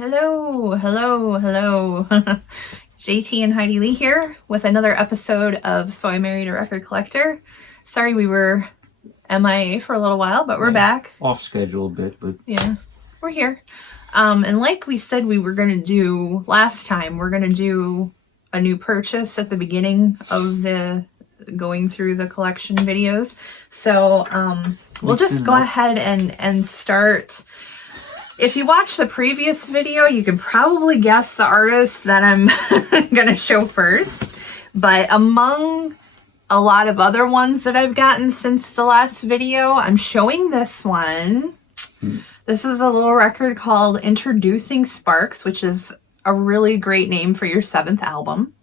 Hello, hello, hello. JT and Heidi Lee here with another episode of So I Married a Record Collector. Sorry we were MIA for a little while, but we're back. Off schedule a bit, but yeah, we're here. And like we said we were going to do last time, we're going to do a new purchase at the beginning of the going through the collection videos. So we'll just go ahead and start. If you watch the previous video, you can probably guess the artist that I'm going to show first. But among a lot of other ones that I've gotten since the last video, I'm showing this one. This is a little record called Introducing Sparks, which is a really great name for your 7th album.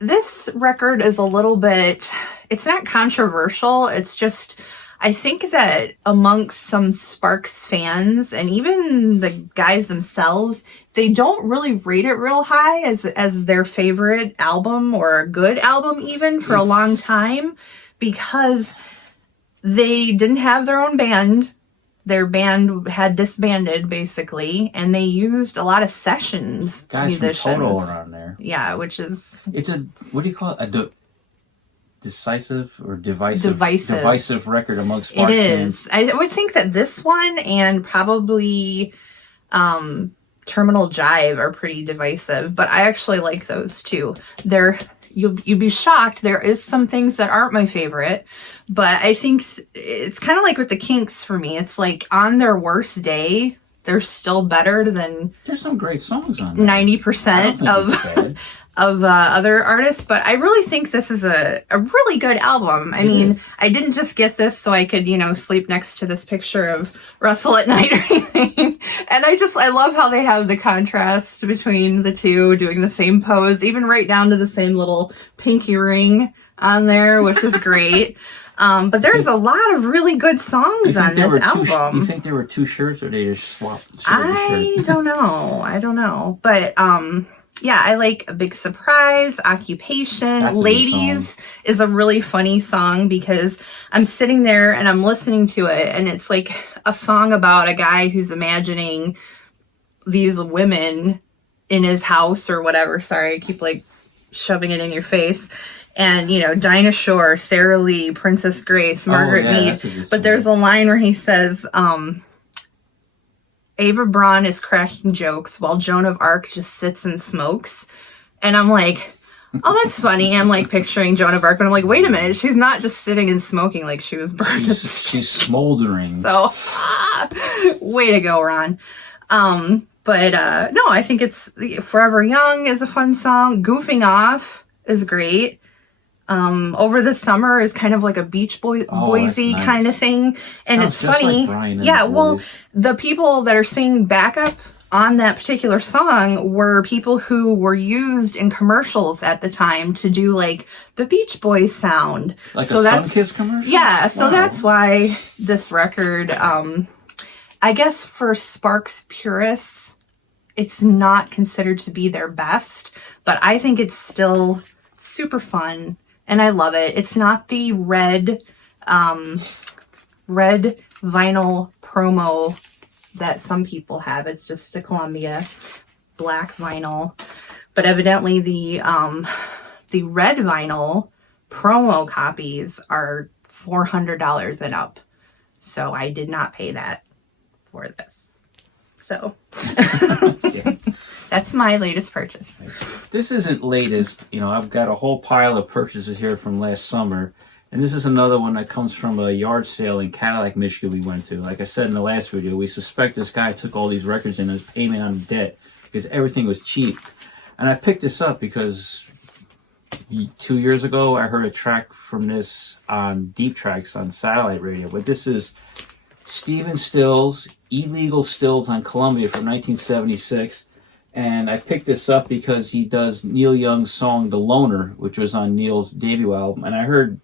This record is a little bit, it's not controversial, it's just, I think that amongst some Sparks fans and even the guys themselves, they don't really rate it real high as their favorite album or a good album even for a long time, because they didn't have their own band. Their band had disbanded basically, and they used a lot of sessions musicians. From Toto are on there. Yeah, which is... It's a, what do you call it? Divisive record amongst Sparks fans. I would think that this one and probably Terminal Jive are pretty divisive, but I actually like those too. You'd be shocked. There is some things that aren't my favorite, but I think it's kind of like with the Kinks for me. It's like on their worst day, they're still better than... There's some great songs on there. 90% of other artists, but I really think this is a really good album. I mean, I didn't just get this so I could, sleep next to this picture of Russell at night or anything. And I love how they have the contrast between the two doing the same pose, even right down to the same little pinky ring on there, which is great. But there's a lot of really good songs on this album. You think there were two shirts, or they just swapped? I don't know. But, yeah, I like A Big Surprise, Occupation, Ladies is a really funny song because I'm sitting there and I'm listening to it, and it's like a song about a guy who's imagining these women in his house or whatever. Sorry, I keep shoving it in your face. And, Dinah Shore, Sara Lee, Princess Grace, Margaret Mead. But there's a line where he says, Ava Braun is cracking jokes while Joan of Arc just sits and smokes. And I'm like, oh, that's funny. I'm picturing Joan of Arc, but I'm like, wait a minute. She's not just sitting and smoking like she was burned. She's smoldering. So, way to go, Ron. But no, I think it's Forever Young is a fun song. Goofing Off is great. Over the Summer is kind of like a Beach Boysy nice. Kind of thing. And it's funny. Well, the people that are singing backup on that particular song were people who were used in commercials at the time to do the Beach Boys sound. Like a Sunkist commercial? Yeah, so that's why this record, I guess for Sparks purists, it's not considered to be their best, but I think it's still super fun. And I love it. It's not the red vinyl promo that some people have. It's just a Columbia black vinyl. But evidently the red vinyl promo copies are $400 and up. So I did not pay that for this. So that's my latest purchase. This isn't latest. I've got a whole pile of purchases here from last summer. And this is another one that comes from a yard sale in Cadillac, Michigan we went to. Like I said in the last video, we suspect this guy took all these records in as payment on debt because everything was cheap. And I picked this up because 2 years ago I heard a track from this on Deep Tracks on satellite radio. But this is Stephen Stills, Illegal Stills on Columbia from 1976. And I picked this up because he does Neil Young's song The Loner, which was on Neil's debut album. And I heard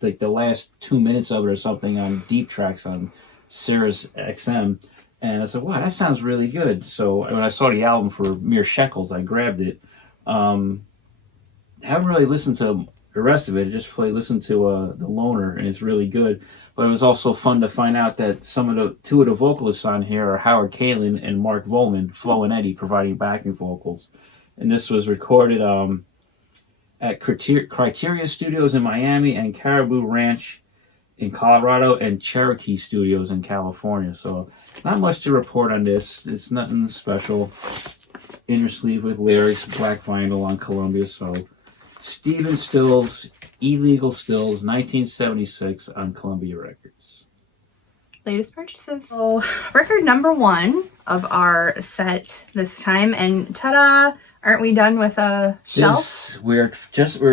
the last 2 minutes of it or something on Deep Tracks on Sirius XM. And I said, wow, that sounds really good. So when I saw the album for mere shekels, I grabbed it. Haven't really listened to the rest of it. Just listen to the Loner, and it's really good. But it was also fun to find out that two of the vocalists on here are Howard Kalin and Mark Volman, Flo and Eddie, providing backing vocals. And this was recorded at Criteria Studios in Miami and Caribou Ranch in Colorado and Cherokee Studios in California. So not much to report on this. It's nothing special. Inner sleeve with lyrics, black vinyl on Columbia. So Stephen Stills, Illegal Stills, 1976 on Columbia Records. Latest purchases. So record number 1 of our set this time, and ta-da! Aren't we done with a shelf? We're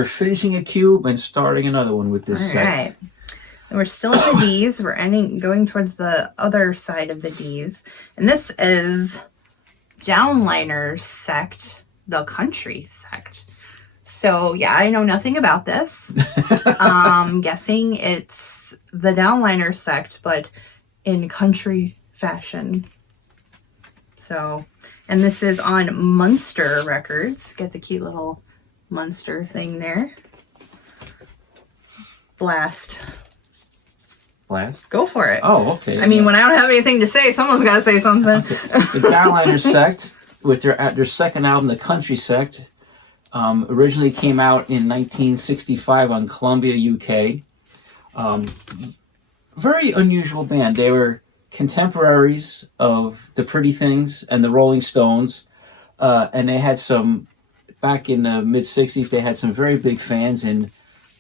finishing a cube and starting another one with this set. Alright. And we're still at the D's. We're going towards the other side of the D's. And this is Downliner Sect, the country sect. So yeah, I know nothing about this. Guessing it's the Downliner Sect, but in country fashion. So, and this is on Munster Records. Get the cute little Munster thing there. Blast. Go for it. Oh, okay. I mean, when I don't have anything to say, someone's got to say something. Okay. The Downliner Sect, with their second album, The Country Sect, originally came out in 1965 on Columbia, UK. Very unusual band. They were contemporaries of the Pretty Things and the Rolling Stones, and they had some, back in the mid-60s, they had some very big fans in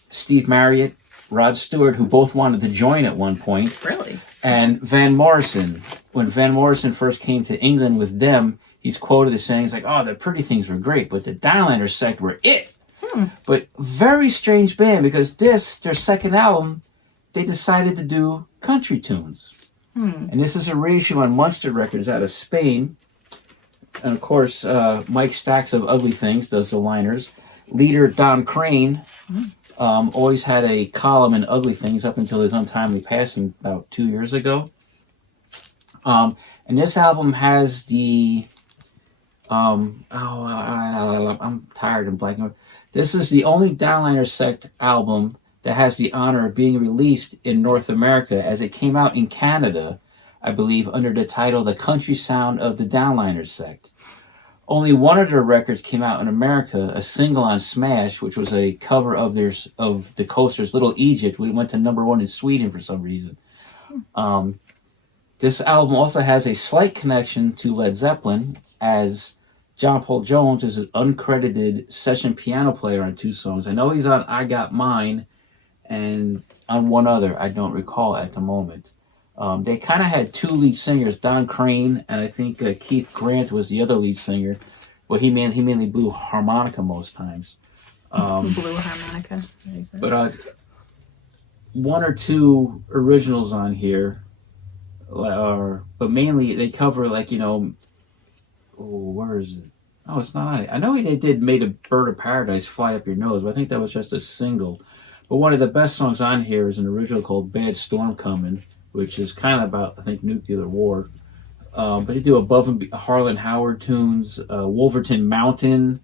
Steve Marriott, Rod Stewart, who both wanted to join at one point. Really? And Van Morrison. When Van Morrison first came to England with them, he's quoted as saying, he's like, oh, the Pretty Things were great, but the Downliner Sect were it. But very strange band, because their second album, they decided to do country tunes. And this is a reissue on Munster Records out of Spain. And of course, Mike Stacks of Ugly Things does the liners. Leader Don Crane always had a column in Ugly Things up until his untimely passing about 2 years ago. And this album has the... I'm tired and blanking. This is the only Downliner Sect album that has the honor of being released in North America, as it came out in Canada, I believe, under the title The Country Sound of the Downliner Sect. Only one of their records came out in America, a single on Smash, which was a cover of the Coasters' Little Egypt. We went to #1 in Sweden for some reason. This album also has a slight connection to Led Zeppelin, as John Paul Jones is an uncredited session piano player on 2 songs. I know he's on I Got Mine and on one other I don't recall at the moment. They kind of had 2 lead singers, Don Crane, and I think Keith Grant was the other lead singer. Well, he mainly blew harmonica most times. Blue harmonica. But 1 or 2 originals on here, but mainly they cover, like, where is it? Oh, it's not on it. I know they did Made a Bird of Paradise Fly Up Your Nose, but I think that was just a single. But one of the best songs on here is an original called Bad Storm Coming, which is kind of about, I think, nuclear war. But they do Above and Harlan Howard tunes, Wolverton Mountain.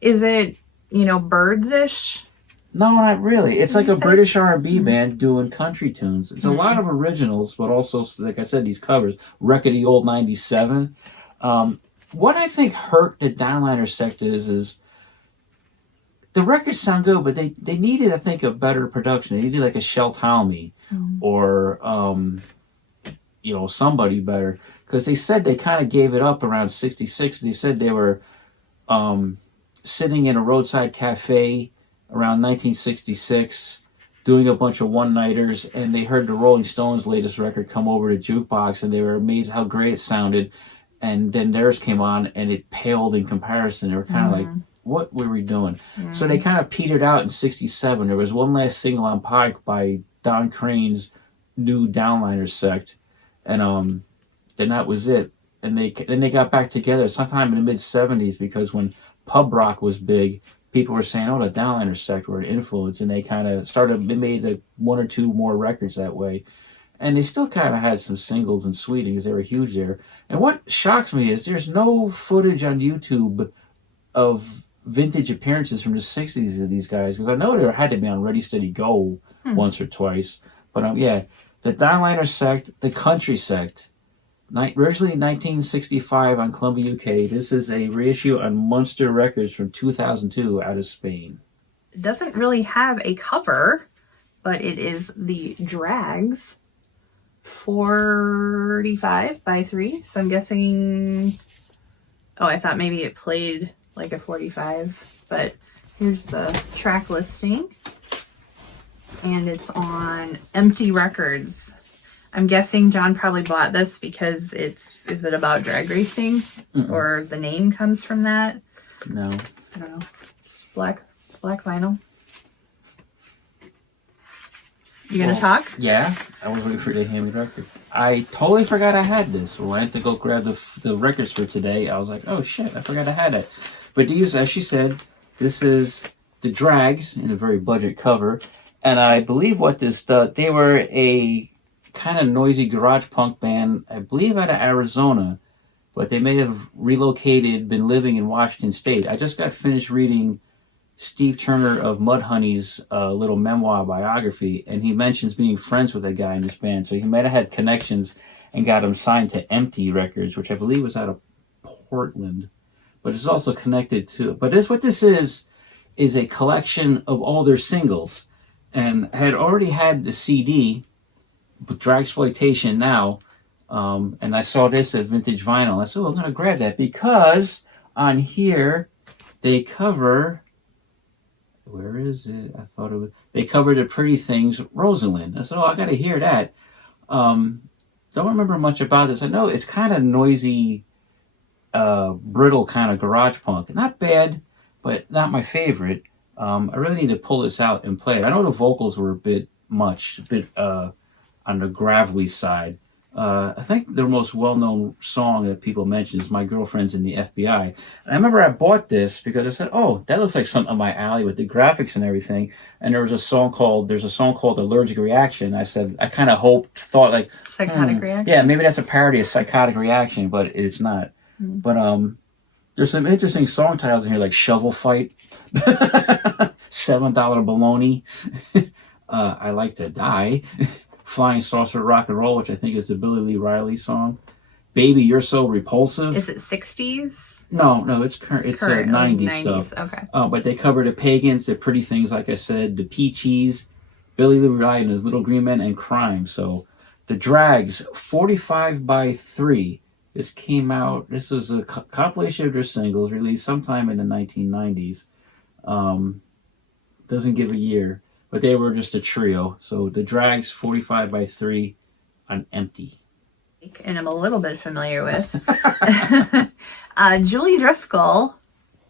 Is it, Birds-ish? No, not really. It's like a British R&B band doing country tunes. It's a lot of originals, but also, like I said, these covers. Record Old 97. What I think hurt the Downliner Sect is the records sound good, but they needed, I think, a better production. They needed like a Shel Talmy or, somebody better. Because they said they kind of gave it up around 66. They said they were sitting in a roadside cafe around 1966, doing a bunch of one-nighters, and they heard the Rolling Stones' latest record come over to jukebox, and they were amazed how great it sounded. And then theirs came on, and it paled in comparison. They were kind of like, what were we doing? So they kind of petered out in 67. There was one last single on Pike by Don Crane's new Downliner Sect, and then that was it. And then they got back together sometime in the mid-70s, because when pub rock was big, people were saying, oh, the Downliner Sect were an influence, and they kind of they made 1 or 2 more records that way. And they still kind of had some singles in Sweden, because they were huge there. And what shocks me is there's no footage on YouTube of vintage appearances from the 60s of these guys, because I know they had to be on Ready Steady Go once or twice. But yeah, the Downliner Sect, the Country Sect, originally 1965 on Columbia, UK. This is a reissue on Munster Records from 2002 out of Spain. It doesn't really have a cover, but it is the Drags 45 by 3. So I'm guessing, oh, I thought maybe it played like a 45, but here's the track listing. And it's on Empty Records. I'm guessing John probably bought this because is it about drag racing? Or the name comes from that? No. I don't know. Black vinyl. You gonna talk? Yeah, I was waiting for you to hand me the record. I totally forgot I had this. When I went to go grab the records for today, I was like, oh shit, I forgot I had it. But these, as she said, this is the Drags in a very budget cover. And I believe what this does, they were a kind of noisy garage punk band, I believe out of Arizona, but they may have relocated, been living in Washington State. I just got finished reading Steve Turner of Mudhoney's little memoir biography, and he mentions being friends with a guy in this band, so he might have had connections and got him signed to Empty Records, which I believe was out of Portland, but it's also connected to, but what this is a collection of all their singles. And I had already had the CD, Dragsploitation Now, and I saw this at Vintage Vinyl. I said, oh, I'm going to grab that because on here they cover, where is it? I thought it was, they covered the Pretty Things, Rosalind. I said, oh, I got to hear that. Don't remember much about this. I know it's kind of noisy, brittle kind of garage punk. Not bad, but not my favorite. I really need to pull this out and play it. I know the vocals were a bit on the gravelly side. I think their most well-known song that people mention is My Girlfriend's in the FBI. And I remember I bought this because I said, oh, that looks like something up my alley with the graphics and everything. And there's a song called Allergic Reaction. I said, I kind of thought like... Psychotic Reaction? Yeah, maybe that's a parody of Psychotic Reaction, but it's not. But there's some interesting song titles in here like Shovel Fight, $7 Baloney, I Like to Die, Flying Saucer Rock and Roll, which I think is the Billy Lee Riley song, Baby You're So Repulsive. Is it 60s? No, it's current. It's 90s stuff. Okay. But they cover the Pagans, the Pretty Things, like I said, the Peaches, Billy Lee Riley and his Little Green Men, and Crime. So the Drags, 45 by 3. This came out, this was a compilation of their singles released sometime in the 1990s. Doesn't give a year, but they were just a trio. So the Drags, 45 by 3 on Empty. And I'm a little bit familiar with. Julie Driscoll,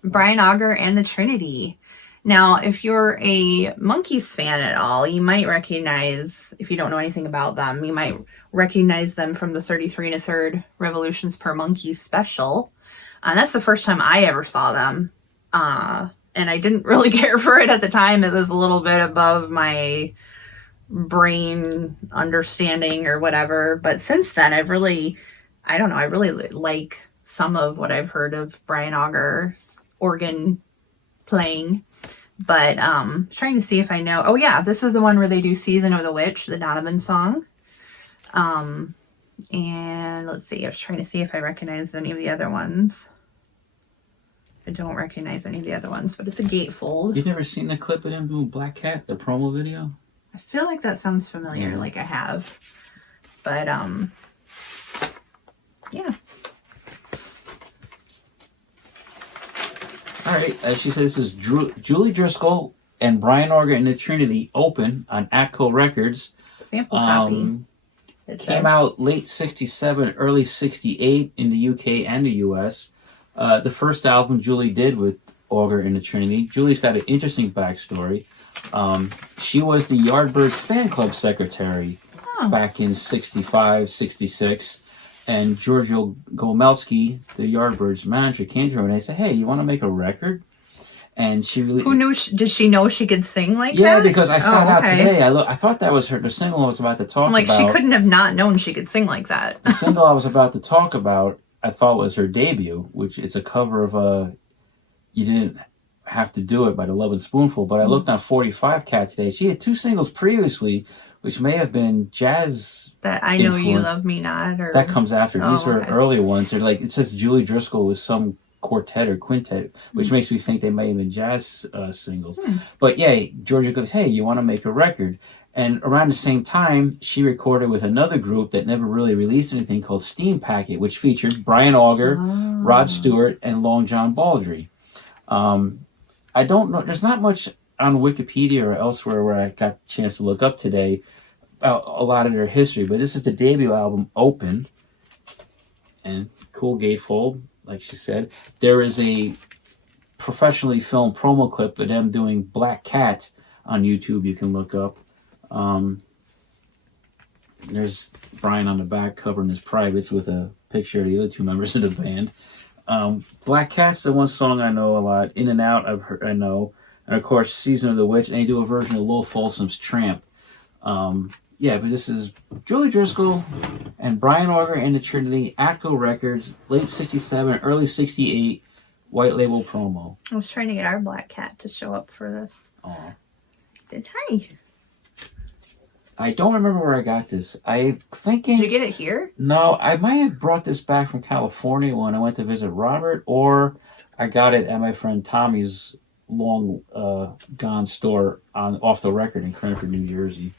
Brian Auger, and the Trinity. Now, if you're a Monkees fan at all, you might recognize, if you don't know anything about them, you might recognize them from the 33 1/3 Revolutions per Monkey special. That's the first time I ever saw them. And I didn't really care for it at the time. It was a little bit above my brain understanding or whatever. But since then, I really like some of what I've heard of Brian Auger's organ playing. But trying to see if I know. Oh yeah, this is the one where they do Season of the Witch, the Donovan song. And let's see, I was trying to see if I recognize any of the other ones. I don't recognize any of the other ones, but it's a gatefold. You've never seen the clip of them doing Black Cat, the promo video? I feel like that sounds familiar, like I have. But yeah. All right, as she says, this is Julie Driscoll and Brian Auger and the Trinity, open on Atco Records. Sample copy. It came out late 67, early 68 in the UK and the US. The first album Julie did with Auger and the Trinity. Julie's got an interesting backstory. She was the Yardbirds fan club secretary back in 65, 66. And Giorgio Gomelski, the Yardbirds manager, came to her and they said, hey, you want to make a record? And she really... Who knew? Did she know she could sing like that? Yeah, because I found out today. I thought that was the single I was about to talk about. She couldn't have not known she could sing like that. The single I was about to talk about, I thought was her debut, which is a cover of You Didn't Have to Do It by the Lovin' Spoonful, but I looked on 45 Cat today. She had 2 singles previously, which may have been jazz. That I Know You influence. Love Me Not, or That comes after. These were okay. earlier ones. They're like, it says Julie Driscoll with some quartet or quintet, which makes me think they may have been jazz singles. But yeah, Georgia goes, hey, you want to make a record? And around the same time, she recorded with another group that never really released anything called Steam Packet, which featured Brian Auger, Rod Stewart, and Long John Baldry. I don't know. There's not much on Wikipedia or elsewhere where I got a chance to look up today about a lot of their history, but this is the debut album, Open, and cool gatefold, like she said. There is a professionally filmed promo clip of them doing Black Cat on YouTube you can look up. There's Brian on the back covering his privates with a picture of the other 2 members of the band. Black Cat's the one song I know a lot. In and Out, I know. And of course, Season of the Witch, and they do a version of Lil Folsom's Tramp. Yeah, but this is Julie Driscoll and Brian Auger and the Trinity, Atco Records, late 67, early 68, white label promo. I was trying to get our Black Cat to show up for this. Aw. Hi. I don't remember where I got this. I'm thinking... Did you get it here? No, I might have brought this back from California when I went to visit Robert, or I got it at my friend Tommy's long gone store off the record in Cranford, New Jersey.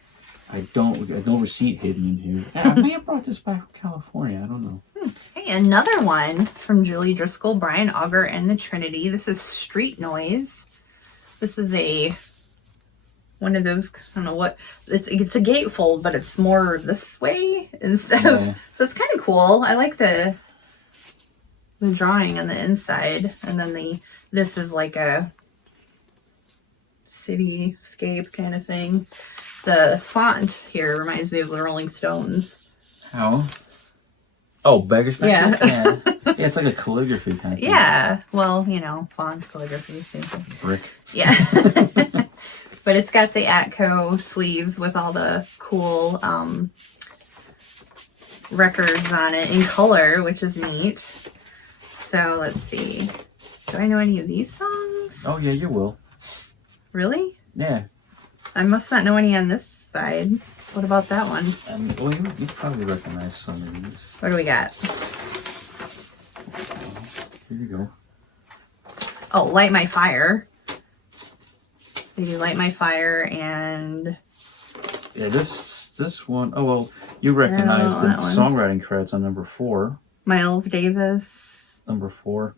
I no receipt hidden in here. Yeah, I may have brought this back from California. I don't know. Hey, another one from Julie Driscoll, Brian Auger, and the Trinity. This is Street Noise. This is one of those, I don't know what, it's a gatefold, but it's more this way instead of, so it's kind of cool. I like the drawing on the inside, and then this is like a cityscape kind of thing. The font here reminds me of the Rolling Stones. How? Oh, Beggar's Banquet? Yeah. Yeah, it's like a calligraphy kind of thing. Yeah, well, font, calligraphy, same thing. Brick. Yeah. But it's got the Atco sleeves with all the cool records on it in color, which is neat. So let's see. Do I know any of these songs? Oh, yeah, you will. Really? Yeah. I must not know any on this side. What about that one? Well, you probably recognize some of these. What do we got? Here you go. Oh, Light My Fire. They do Light My Fire and... Yeah, this one... Oh, well, you recognize the songwriting credits on number 4. Miles Davis. Number 4.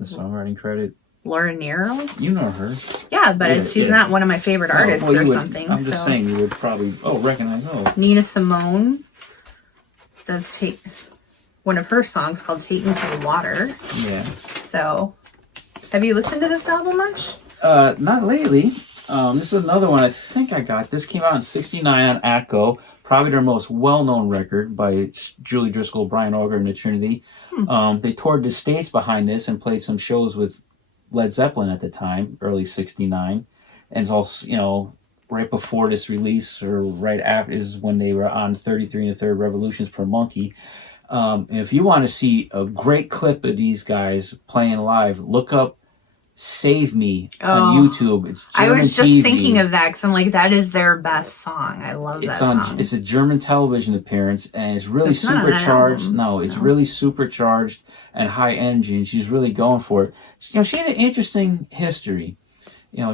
The songwriting credit. Laura Nero? You know her. Yeah, but she's not one of my favorite artists or something. I'm just saying you would probably... recognize... Nina Simone does take one of her songs called Take Me to the Water. Yeah. So, have you listened to this album much? Not lately. This is another one I think I got. This came out in 69 on Atco. Probably their most well-known record by Julie Driscoll, Brian Auger, and the Trinity. They toured the States behind this and played some shows with Led Zeppelin at the time, early 69. And it's also, right before this release or right after is when they were on 33 1/3 Revolutions Per Monkey. And if you want to see a great clip of these guys playing live, look up Save Me on YouTube. It's German I was just TV. thinking of that because I'm like, that is their best song. I love that song. It's a German television appearance, and it's really supercharged. No, it's really supercharged and high energy, and she's really going for it. She had an interesting history.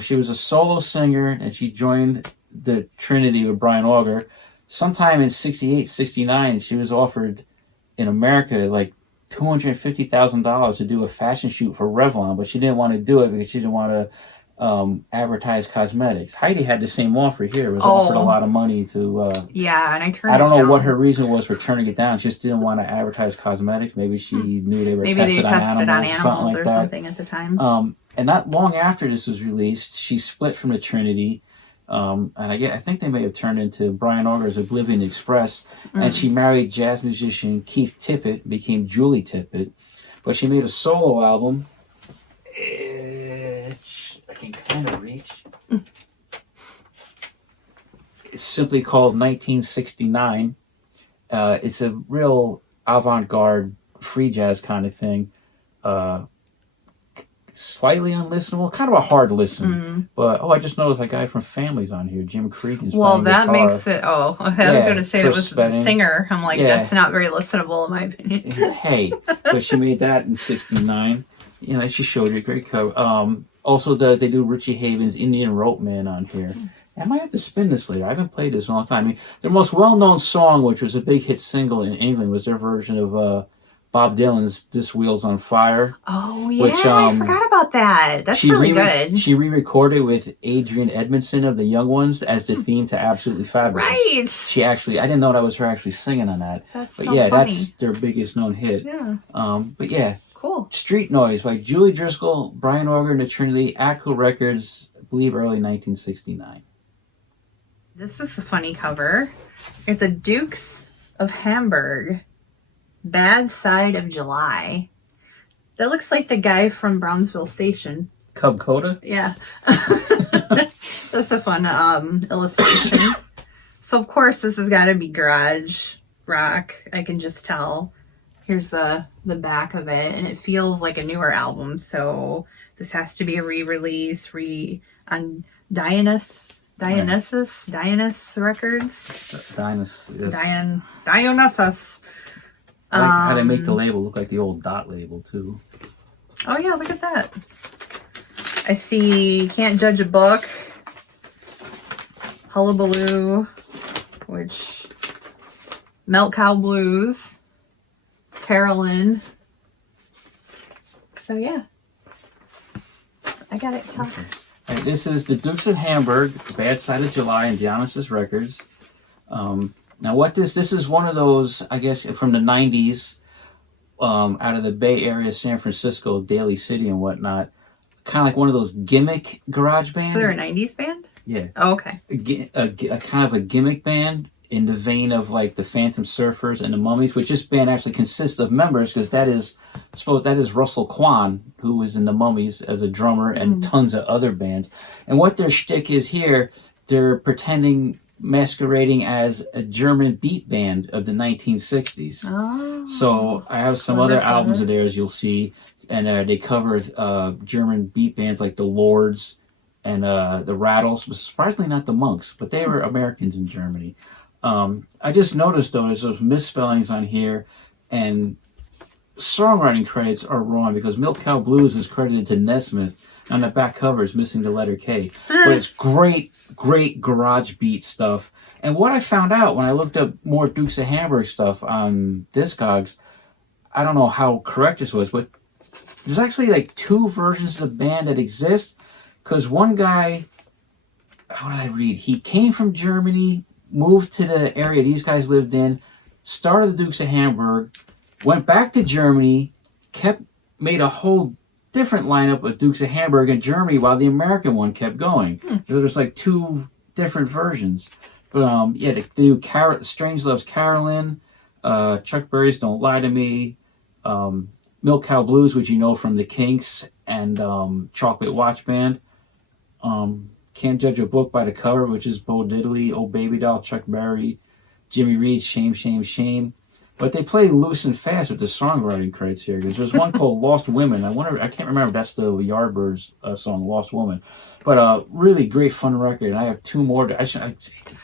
She was a solo singer, and she joined the Trinity with Brian Auger. Sometime in 68, 69, she was offered in America, like, $250,000 to do a fashion shoot for Revlon, but she didn't want to do it because she didn't want to advertise cosmetics. Heidi had the same offer here. Was offered a lot of money to... and I turned it down. I don't know what her reason was for turning it down. She just didn't want to advertise cosmetics. Maybe she knew they were tested on animals or something at the time. And not long after this was released, she split from the Trinity. And I think they may have turned into Brian Auger's Oblivion Express, and she married jazz musician Keith Tippett, became Julie Tippett, but she made a solo album, which I can kind of reach. It's simply called 1969. It's a real avant-garde free jazz kind of thing. slightly unlistenable, kind of a hard listen. But I just noticed that guy from Family's on here, Jim Cregan's Well, playing that guitar. makes it. Oh, I was going to say that was the singer. I'm like, that's not very listenable in my opinion. Hey, but she made that in '69. You know, she showed you a great cover. Also, they do Richie Havens' Indian Rope Man on here. I might have to spin this later. I haven't played this in a long time. I mean, their most well-known song, which was a big hit single in England, was their version of Bob Dylan's "This Wheel's on Fire." Oh yeah, I forgot about that. That's really good. She re-recorded with Adrian Edmondson of the Young Ones as the theme to "Absolutely Fabulous." Right. She actually, I didn't know that was her actually singing on that. But so yeah, funny. That's their biggest known hit. Yeah. But yeah. Cool. Street Noise by Julie Driscoll, Brian Auger, and the Trinity, Atco Records, I believe early 1969. This is a funny cover. It's the Dukes of Hamburg, Bad Side of July. That looks like the guy from Brownsville Station. Cub Coda? Yeah. That's a fun illustration. So, of course, this has got to be garage rock. I can just tell. Here's the back of it, and it feels like a newer album, so this has to be a re-release on Dionysus Records. Dionysus. I like how they make the label look like the old Dot label too. Oh yeah, look at that. I see Can't Judge a Book, Hullabaloo, which Milk Cow Blues, Carolyn. So yeah, I got it. Okay. And this is the Dukes of Hamburg, Bad Side of July, and Dionysus Records. Now, what this is one of those, I guess, from the '90s, out of the Bay Area, San Francisco, Daly City, and whatnot. Kind of like one of those gimmick garage bands. So they're a '90s band? Yeah. Oh, okay. A kind of a gimmick band in the vein of like the Phantom Surfers and the Mummies, which this band actually consists of members, because that is Russell Kwan, who was in the Mummies as a drummer, and tons of other bands. And what their shtick is here, they're masquerading as a German beat band of the 1960s. Oh. So I have some other albums of theirs you'll see, and they cover German beat bands like the Lords and the Rattles. Surprisingly not the Monks, but they were Americans in Germany. I just noticed though there's those misspellings on here, and songwriting credits are wrong because Milk Cow Blues is credited to Nesmith. On the back cover is missing the letter K. But it's great garage beat stuff. And what I found out when I looked up more Dukes of Hamburg stuff on Discogs, I don't know how correct this was, but there's actually like 2 versions of the band that exist. Because one guy, how did I read? He came from Germany, moved to the area these guys lived in, started the Dukes of Hamburg, went back to Germany, made a whole different lineup of Dukes of Hamburg in Germany while the American one kept going. So there's like 2 different versions. But yeah, they do Strangelove's Carolyn, Chuck Berry's Don't Lie to Me, Milk Cow Blues, which you know from the Kinks, and Chocolate Watch Band. Can't Judge a Book by the Cover, which is Bo Diddley, Old Baby Doll, Chuck Berry, Jimmy Reed's Shame, Shame, Shame. But they play loose and fast with the songwriting credits here. There's one called Lost Women. I can't remember if that's the Yardbirds song, Lost Woman. But really great, fun record. And I have 2 more. I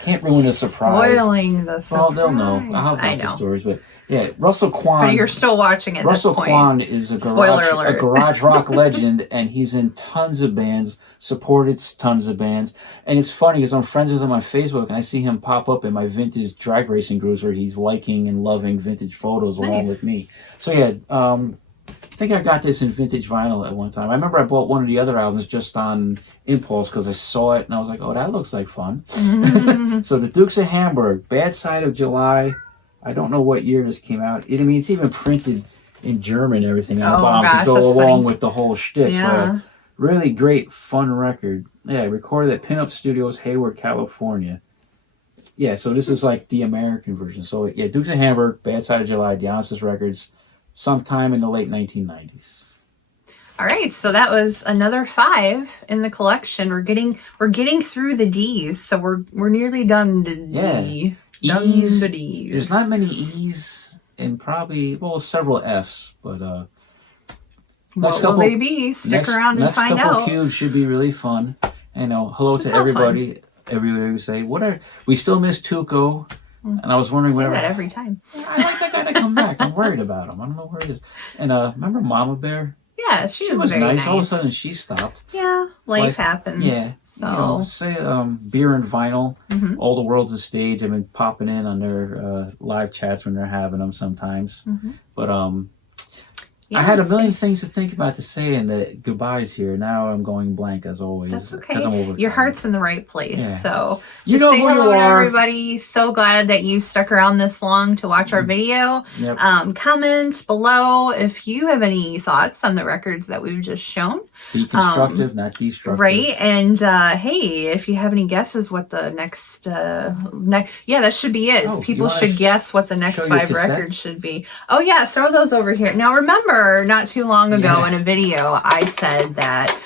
can't ruin the surprise. Spoiling the surprise. Well, they'll know. I'll have lots of stories. But yeah, Russell Kwan. But you're still watching it. Russell Kwan is a garage rock legend, and he's in tons of bands, supported tons of bands. And it's funny because I'm friends with him on Facebook, and I see him pop up in my vintage drag racing groups where he's liking and loving vintage photos along with me. So yeah, I think I got this in vintage vinyl at one time. I remember I bought one of the other albums just on impulse because I saw it and I was like, oh, that looks like fun. So the Dukes of Hamburg, Bad Side of July. I don't know what year this came out. It's even printed in German and everything on the bottom to go along with the whole shtick. Yeah. Really great, fun record. Yeah, recorded at Pinup Studios, Hayward, California. Yeah, so this is like the American version. So yeah, Dukes of Hamburg, Bad Side of July, Dionysus Records, sometime in the late 1990s. All right, so that was another 5 in the collection. We're getting through the D's, so we're nearly done to D. E's. The D's. There's not many E's and probably several F's, but What will they be? Stick around and find out. Next couple cubes should be really fun. And hello to everybody. Everybody who say, we still miss Tuco. And I was wondering whatever. That every time. I like that guy to come back. I'm worried about him. I don't know where he is. And remember Mama Bear? Yeah, she was very nice. All of a sudden, she stopped. Yeah, life happens. Yeah. So say Beer and Vinyl, All the World's a Stage. I've been popping in on their live chats when they're having them sometimes. But I had a million things to think about to say in the goodbyes here. Now I'm going blank as always. That's okay. Your heart's in the right place. Yeah. So you know say who hello you are. to everybody. So glad that you stuck around this long to watch our video. Yep. Comment below if you have any thoughts on the records that we've just shown. Be constructive, not destructive. Right. And hey, if you have any guesses what the next that should be it. People should guess what the next 5 records should be. Oh yeah, throw those over here. Now remember, not too long ago in a video, I said that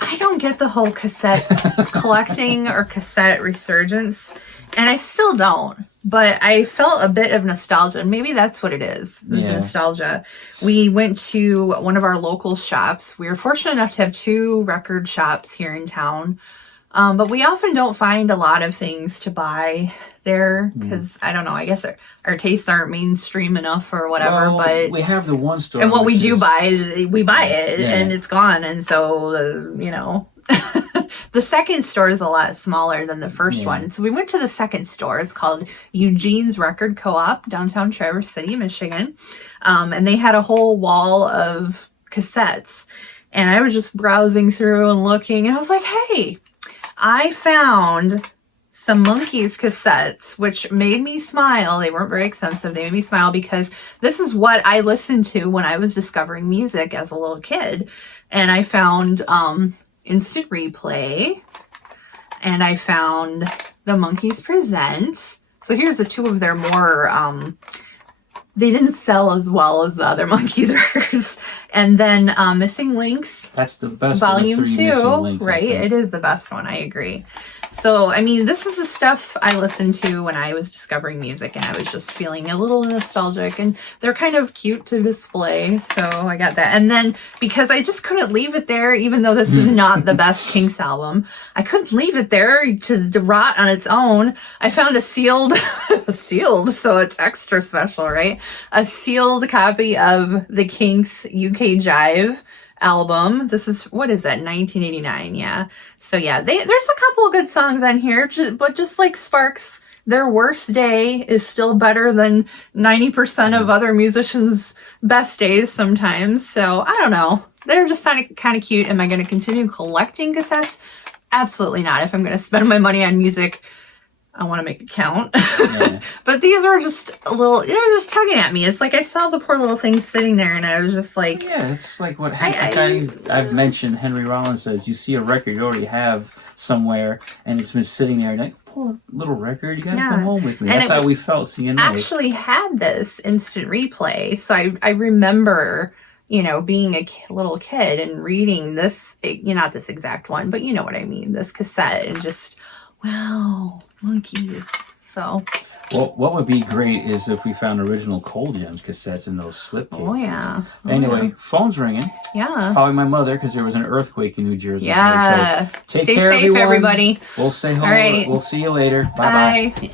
I don't get the whole cassette collecting or cassette resurgence, and I still don't. But I felt a bit of nostalgia. Maybe that's what it is. It's nostalgia. We went to one of our local shops. We were fortunate enough to have 2 record shops here in town. But we often don't find a lot of things to buy there because, I don't know, I guess our tastes aren't mainstream enough or whatever. Well, but we have the one store. And what we do buy, we buy it and it's gone. And so, the second store is a lot smaller than the first one. So we went to the second store. It's called Eugene's Record Co-op, downtown Traverse City, Michigan. And they had a whole wall of cassettes. And I was just browsing through and looking. And I was like, hey, I found some Monkees cassettes, which made me smile. They weren't very expensive. They made me smile because this is what I listened to when I was discovering music as a little kid. And I found Instant Replay, and I found the Monkees Present. So here's the 2 of their more, they didn't sell as well as the other Monkees records. And then Missing Links. That's the best Volume of the 3 2, Links, right? It is the best one, I agree. So, I mean, this is the stuff I listened to when I was discovering music, and I was just feeling a little nostalgic, and they're kind of cute to display, so I got that. And then, because I just couldn't leave it there, even though this is not the best Kinks album, I couldn't leave it there to rot on its own. I found a sealed, so it's extra special, right? A sealed copy of the Kinks UK Jive album. This is, what is that, 1989? Yeah. So yeah, there's a couple of good songs on here, but just like Sparks, their worst day is still better than 90% of other musicians' best days sometimes. So I don't know. They're just kind of cute. Am I going to continue collecting cassettes? Absolutely not. If I'm going to spend my money on music, I want to make it count. Yeah. But these were just a little, just tugging at me. It's like I saw the poor little thing sitting there and I was just like... Yeah, it's like what I've mentioned, Henry Rollins says, you see a record you already have somewhere and it's been sitting there, like, poor little record, you got to come home with me. And that's how we felt seeing it. I actually had this Instant Replay, so I remember... being a little kid and reading this, not this exact one, but you know what I mean, this cassette, and just, wow, Monkees. So. Well, what would be great is if we found original Cold Gems cassettes in those slipcases. Oh, yeah. Anyway, phone's ringing. Yeah. Probably my mother, because there was an earthquake in New Jersey. Yeah. So take Stay care, safe, everyone. Everybody. We'll say hello. All right. We'll see you later. Bye-bye. Bye.